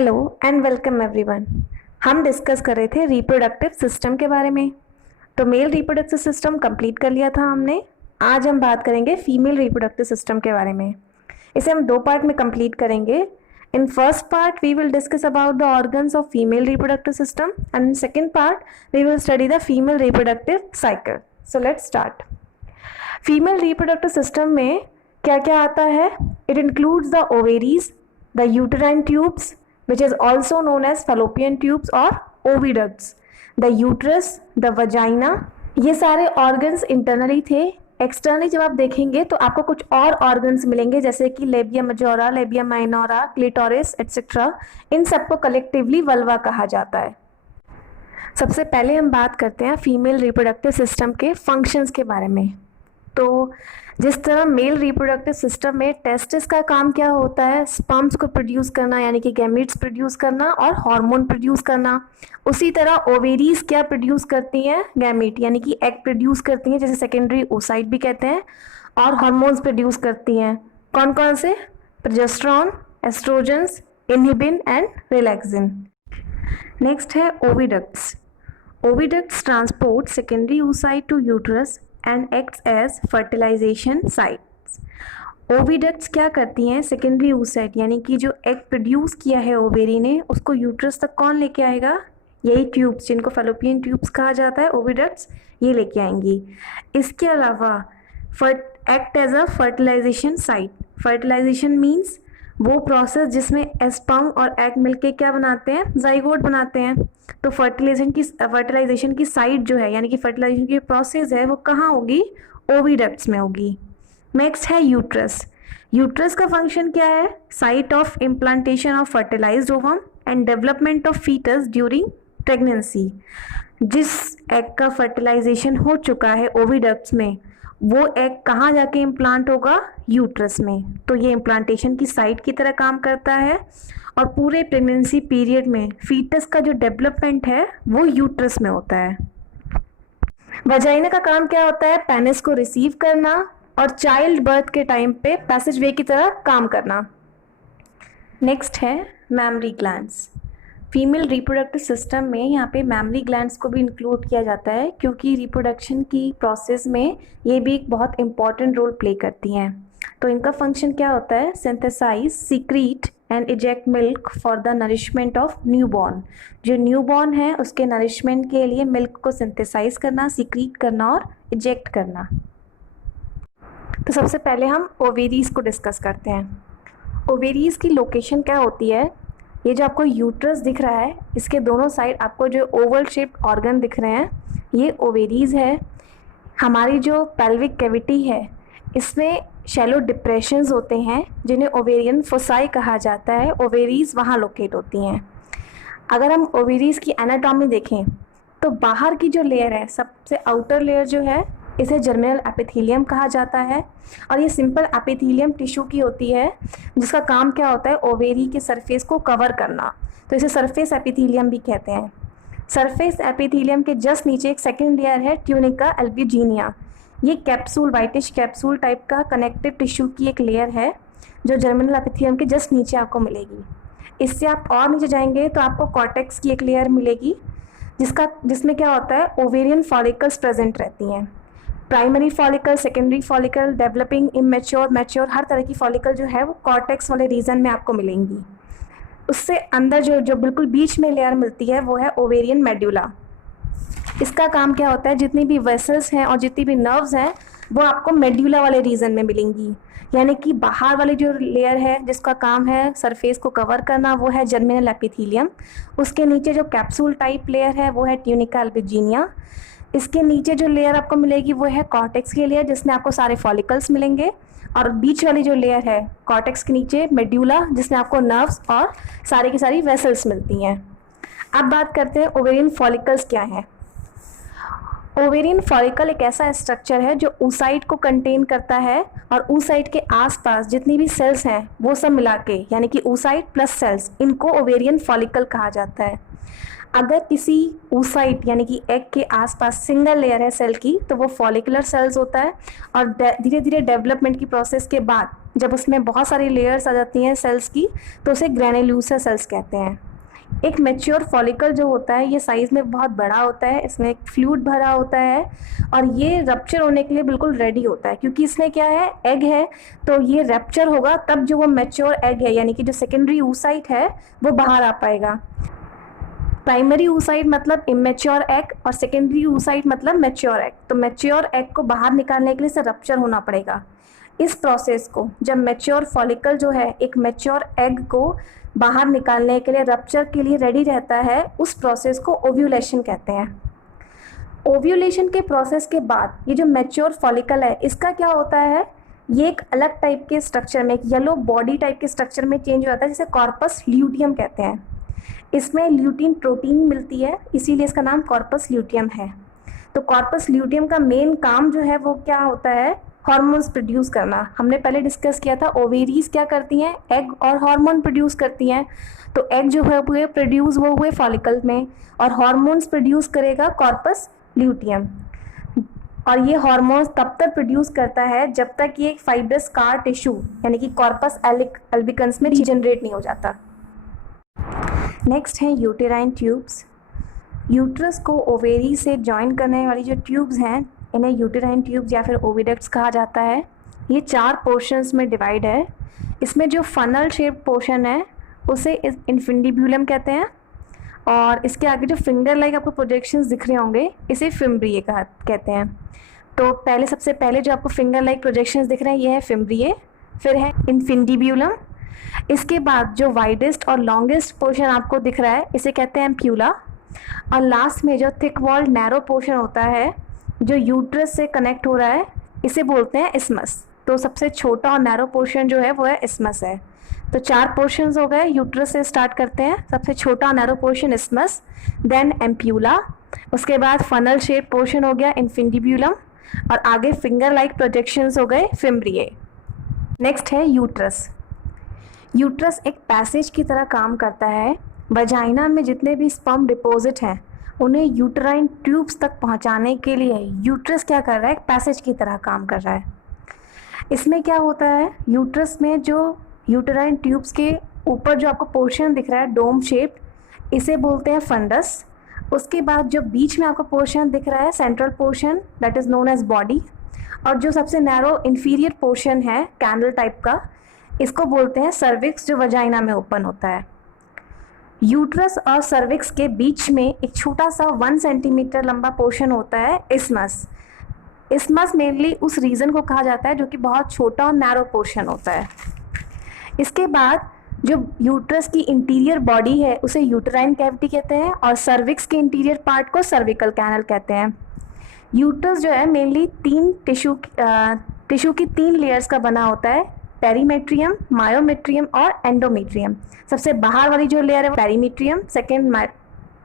Hello and welcome everyone. हम discuss कर रहे थे रिप्रोडक्टिव सिस्टम के बारे में। तो मेल रिप्रोडक्टिव सिस्टम कंप्लीट कर लिया था हमने। आज हम बात करेंगे फीमेल रिप्रोडक्टिव सिस्टम के बारे में। इसे हम दो पार्ट में कंप्लीट करेंगे। In first part we will discuss about the organs of female reproductive system and in second part we will study the female reproductive cycle. So let's start. Female reproductive system में क्या क्या आता है? It includes the ovaries, the uterine tubes which is also known as fallopian tubes or oviducts, the uterus, the vagina। ये सारे organs internally थे। Externally जब आप देखेंगे तो आपको कुछ और ऑर्गन्स मिलेंगे जैसे कि labia majora, labia minora, clitoris etcetera. इन सबको कलेक्टिवली वल्वा कहा जाता है। सबसे पहले हम बात करते हैं फीमेल रिप्रोडक्टिव सिस्टम के फंक्शंस के बारे में। तो जिस तरह मेल रिप्रोडक्टिव सिस्टम में टेस्टिस का काम क्या होता है, स्पर्म्स को प्रोड्यूस करना यानी कि गैमीट्स प्रोड्यूस करना और हार्मोन प्रोड्यूस करना, उसी तरह ओवेरीज क्या प्रोड्यूस करती हैं? गैमीट यानी कि एग प्रोड्यूस करती हैं, जैसे सेकेंडरी ओसाइट भी कहते हैं, और हार्मोन्स प्रोड्यूस करती हैं। कौन कौन से? Progesterone, estrogens, inhibin and relaxin. Next है oviducts. Oviducts transport secondary oocyte to uterus and acts as fertilization sites। ओविडक्ट्स क्या करती हैं? सेकेंडरी oocyte यानी कि जो एग प्रोड्यूस किया है ओवेरी ने, उसको यूट्रस तक कौन लेके आएगा? यही ट्यूब्स जिनको फैलोपियन ट्यूब्स कहा जाता है, ओविडक्ट्स, ये लेके आएंगी। इसके अलावा act as a fertilisation site. Fertilisation means वो प्रोसेस जिसमें स्पर्म और एग मिलके क्या बनाते हैं? जाइगोट बनाते हैं। तो फर्टिलाइजेशन की साइट जो है यानी कि फर्टिलाइजेशन की प्रोसेस है वो कहाँ होगी? ओविडक्ट्स में होगी। नेक्स्ट है यूट्रस। यूट्रस का फंक्शन क्या है? Site of implantation of fertilised ovum and development of foetus during pregnancy. जिस एग का फर्टिलाइजेशन हो चुका है ओविडक्ट्स में, वो एग कहाँ जाके इम्प्लांट होगा? यूट्रस में। तो ये इम्प्लांटेशन की साइट की तरह काम करता है और पूरे प्रेगनेंसी पीरियड में फीटस का जो डेवलपमेंट है वो यूट्रस में होता है। वजाइना का काम क्या होता है? पेनिस को रिसीव करना और चाइल्ड बर्थ के टाइम पे पैसेज वे की तरह काम करना। नेक्स्ट है memory glands. Female reproductive system में यहाँ पे मैमरी ग्लैंड्स को भी इंक्लूड किया जाता है क्योंकि रिप्रोडक्शन की प्रोसेस में ये भी एक बहुत इंपॉर्टेंट रोल प्ले करती हैं। तो इनका फंक्शन क्या होता है? Synthesise, secrete and eject milk for the nourishment of newborn. जो न्यूबॉर्न है उसके नरिशमेंट के लिए मिल्क को सिंथेसाइज करना, सीक्रीट करना और इजेक्ट करना। तो सबसे पहले हम ओवेरीज को डिस्कस करते हैं। ओवेरीज की लोकेशन क्या होती है? ये जो आपको यूट्रस दिख रहा है, इसके दोनों साइड आपको जो ओवल शेप्ड ऑर्गन दिख रहे हैं, ये ओवेरीज है। हमारी जो पेल्विक कैविटी है इसमें शैलो डिप्रेशंस होते हैं जिन्हें ओवेरियन फोसाई कहा जाता है। ओवेरीज वहाँ लोकेट होती हैं। अगर हम ओवेरीज की एनाटॉमी देखें तो बाहर की जो लेयर है, सबसे आउटर लेयर जो है, इसे जर्मिनल एपिथेलियम कहा जाता है और ये सिंपल एपिथेलियम टिश्यू की होती है जिसका काम क्या होता है? ओवेरी के सरफेस को कवर करना। तो इसे सरफेस एपिथेलियम भी कहते हैं। सरफेस एपिथेलियम के जस्ट नीचे एक सेकेंड लेयर है ट्यूनिका अल्बुजिनिया। ये कैप्सूल, वाइटिश कैप्सूल टाइप का कनेक्टिव टिश्यू की एक लेयर है जो जर्मिनल एपिथेलियम के जस्ट नीचे आपको मिलेगी। इससे आप और नीचे जाएंगे तो आपको कॉर्टेक्स की एक लेयर मिलेगी जिसमें क्या होता है? ओवेरियन फॉलिकल्स प्रेजेंट रहती हैं। Primary follicle, secondary follicle, developing, immature, mature, हर तरह की फॉलिकल जो है वो कॉर्टेक्स वाले रीजन में आपको मिलेंगी। उससे अंदर जो बिल्कुल बीच में लेयर मिलती है वो है ओवेरियन मेड्यूला। इसका काम क्या होता है? जितनी भी वेसल्स हैं और जितनी भी नर्व्स हैं वो आपको मेड्यूला वाले रीजन में मिलेंगी। यानी कि बाहर वाली जो लेयर है जिसका काम है सरफेस को कवर करना वो है जर्मिनल एपिथेलियम। उसके नीचे जो कैप्सूल टाइप लेयर है वो है ट्यूनिका अल्बुजिनिया। इसके नीचे जो लेयर आपको मिलेगी वो है कॉर्टेक्स की लेयर जिसमें आपको सारे फॉलिकल्स मिलेंगे, और बीच वाली जो लेयर है कॉर्टेक्स के नीचे मेड्यूला जिसमें आपको नर्व्स और सारी की सारी वेसल्स मिलती हैं। अब बात करते हैं ओवेरियन फॉलिकल्स क्या हैं। ओवेरियन फॉलिकल एक ऐसा स्ट्रक्चर है जो oocyte को कंटेन करता है और oocyte के आसपास जितनी भी सेल्स हैं वो सब मिला के, यानी कि oocyte प्लस सेल्स, इनको ओवेरियन फॉलिकल कहा जाता है। अगर किसी oocyte यानी कि एग के आसपास सिंगल लेयर है सेल की तो वो फॉलिकुलर सेल्स होता है, और धीरे धीरे डेवलपमेंट की प्रोसेस के बाद जब उसमें बहुत सारी लेयर्स आ जाती हैं सेल्स की तो उसे ग्रेन्युलोसा सेल्स कहते हैं। एक मैच्योर फॉलिकल जो होता है ये साइज़ में बहुत बड़ा होता है, इसमें एक फ्लूइड भरा होता है और ये रप्चर होने के लिए बिल्कुल रेडी होता है, क्योंकि इसमें क्या है, एग है, तो ये रप्चर होगा तब जो वो मैच्योर एग है यानी कि जो सेकेंडरी oocyte है वो बाहर आ पाएगा। प्राइमरी oocyte मतलब इमेच्योर एग और सेकेंडरी oocyte मतलब मैच्योर एग। तो मैच्योर एग को बाहर निकालने के लिए इसे रप्चर होना पड़ेगा। इस प्रोसेस को जब मैच्योर फॉलिकल जो है एक मैच्योर एग को बाहर निकालने के लिए रप्चर के लिए रेडी रहता है, उस प्रोसेस को ओव्यूलेशन कहते हैं। ओव्यूलेशन के प्रोसेस के बाद ये जो मैच्योर फॉलिकल है इसका क्या होता है, ये एक अलग टाइप के स्ट्रक्चर में, एक येलो बॉडी टाइप के स्ट्रक्चर में चेंज हो जाता है जिसे कॉर्पस ल्यूटियम कहते हैं। इसमें ल्यूटीन प्रोटीन मिलती है, इसीलिए इसका नाम कॉर्पस ल्यूटियम है। तो कॉर्पस ल्यूटियम का मेन काम जो है वो क्या होता है, हार्मोन्स प्रोड्यूस करना। हमने पहले डिस्कस किया था ओवेरीज क्या करती हैं, एग और हार्मोन प्रोड्यूस करती हैं। तो एग जो है वो प्रोड्यूस वो हुए फॉलिकल में और हार्मोन्स प्रोड्यूस करेगा कॉर्पस ल्यूटियम। और ये हार्मोन्स तब तक प्रोड्यूस करता है जब तक ये फाइब्रस स्कार टिश्यू यानी कि कॉर्पस एल्बिकन्स में रीजनरेट नहीं हो जाता। नेक्स्ट है यूटेराइन ट्यूब्स। यूट्रस को ओवेरी से जॉइन करने वाली जो ट्यूब्स हैं इन्हें यूटेराइन ट्यूब्स या फिर ओविडक्ट्स कहा जाता है। ये 4 पोर्शंस में डिवाइड है। इसमें जो फनल शेप पोर्शन है उसे इन्फिंडिब्यूलम कहते हैं, और इसके आगे जो फिंगर लाइक आपको प्रोजेक्शंस दिख रहे होंगे इसे फिम्ब्रिए कहते हैं। तो सबसे पहले जो आपको फिंगर लाइक प्रोजेक्शंस दिख रहे हैं ये है फिम्ब्रिए, फिर है इन्फिंडिब्यूलम। इसके बाद जो वाइडेस्ट और लॉन्गेस्ट पोर्शन आपको दिख रहा है इसे कहते हैं एम्प्यूला, और लास्ट में जो थिक वॉल्ड नैरो पोर्शन होता है जो यूट्रस से कनेक्ट हो रहा है इसे बोलते हैं इस्मस। तो सबसे छोटा और नैरो पोर्शन जो है वो है इस्मस है। तो 4 पोर्शंस हो गए, यूट्रस से स्टार्ट करते हैं। सबसे छोटा और नैरो पोर्शन इस्मस, देन एम्प्यूला, उसके बाद फनल शेप पोर्शन हो गया इन्फिंडिब्यूलम, और आगे फिंगर लाइक प्रोजेक्शंस हो गए फिम्ब्रिए। नेक्स्ट है यूट्रस। यूट्रस एक पैसेज की तरह काम करता है। वजाइना में जितने भी स्पर्म डिपॉजिट हैं उन्हें यूटेराइन ट्यूब्स तक पहुंचाने के लिए यूट्रस क्या कर रहा है, एक पैसेज की तरह काम कर रहा है। इसमें क्या होता है, यूट्रस में जो यूटेराइन ट्यूब्स के ऊपर जो आपको पोर्शन दिख रहा है डोम शेप, इसे बोलते हैं फंडस। उसके बाद जो बीच में आपको पोर्शन दिख रहा है central portion, that is known as body, और जो सबसे नैरो इंफीरियर पोर्शन है कैंडल टाइप का, इसको बोलते हैं सर्विक्स, जो वजाइना में ओपन होता है। यूट्रस और सर्विक्स के बीच में एक छोटा सा 1 सेंटीमीटर लंबा पोर्शन होता है इस्मस। इस्मस मेनली उस रीजन को कहा जाता है जो कि बहुत छोटा और नैरो पोर्शन होता है। इसके बाद जो यूट्रस की इंटीरियर बॉडी है उसे यूटेराइन कैविटी कहते हैं, और सर्विक्स के इंटीरियर पार्ट को सर्विकल कैनल कहते हैं। यूट्रस जो है मेनली 3 टिश्यू की 3 लेयर्स का बना होता है, पेरीमेट्रियम, मायोमेट्रियम और एंडोमेट्रियम। सबसे बाहर वाली जो लेयर है वो पेरीमेट्रियम, सेकेंड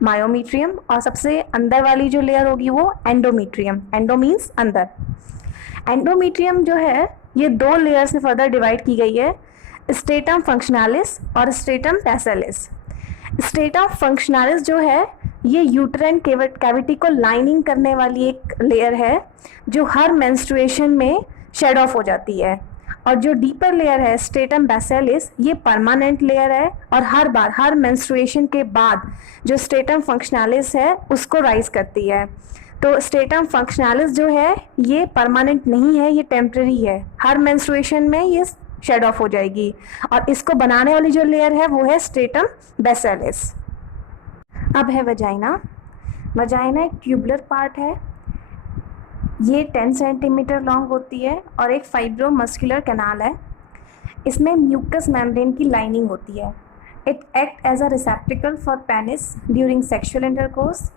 मायोमेट्रियम, और सबसे अंदर वाली जो लेयर होगी वो एंडोमेट्रियम। एंडो मीन्स अंदर। एंडोमेट्रियम जो है ये 2 लेयर्स में फर्दर डिवाइड की गई है, स्ट्रेटम फंक्शनलिस और स्ट्रेटम बेसिलिस। स्ट्रेटम फंक्शनलिस जो है ये यूटेराइन कैविटी को लाइनिंग करने वाली एक लेयर है जो हर मेंस्ट्रुएशन में शेड ऑफ हो जाती है, और जो डीपर लेयर है स्ट्रेटम बेसिलिस ये परमानेंट लेयर है, और हर मेंस्ट्रुएशन के बाद जो स्ट्रेटम फंक्शनलिस है उसको राइज करती है। तो स्ट्रेटम फंक्शनलिस जो है ये परमानेंट नहीं है, ये टेम्पररी है, हर मेंस्ट्रुएशन में ये शेड ऑफ हो जाएगी, और इसको बनाने वाली जो लेयर है वो है स्ट्रेटम बेसिलिस। अब है वजाइना। वजाइना एक ट्यूबुलर पार्ट है, ये 10 सेंटीमीटर लॉन्ग होती है और एक फाइब्रोमस्कुलर कैनाल है। इसमें म्यूकस मेम्ब्रेन की लाइनिंग होती है। It act as a receptacle for penis during sexual intercourse,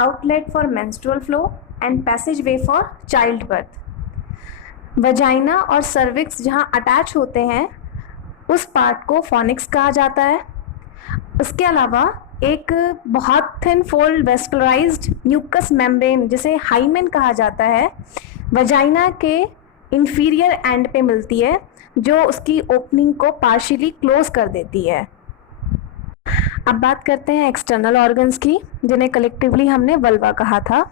outlet for menstrual flow and passage way for child birth. Vagina और सर्विक्स जहाँ अटैच होते हैं उस पार्ट को फॉनिक्स कहा जाता है, उसके अलावा एक बहुत thin fold vascularised mucous membrane जिसे हाइमेन कहा जाता है वजाइना के इंफीरियर एंड पे मिलती है, जो उसकी ओपनिंग को पार्शियली क्लोज कर देती है। अब बात करते हैं एक्सटर्नल ऑर्गन्स की, जिन्हें कलेक्टिवली हमने वल्वा कहा था।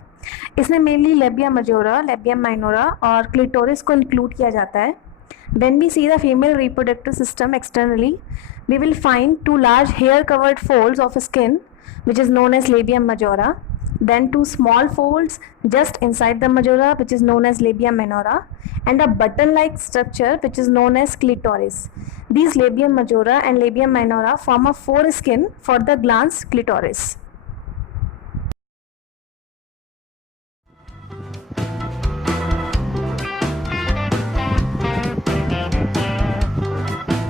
इसमें मेनली लेबिया मजोरा, लेबियम माइनोरा और क्लिटोरिस को इंक्लूड किया जाता है। When we see the female reproductive system externally, we will find two large hair-covered folds of skin, which is known as labium majora. Then two small folds just inside the majora, which is known as labia minora, and a button-like structure, which is known as clitoris. These labium majora and labium minora form a foreskin for the glans clitoris.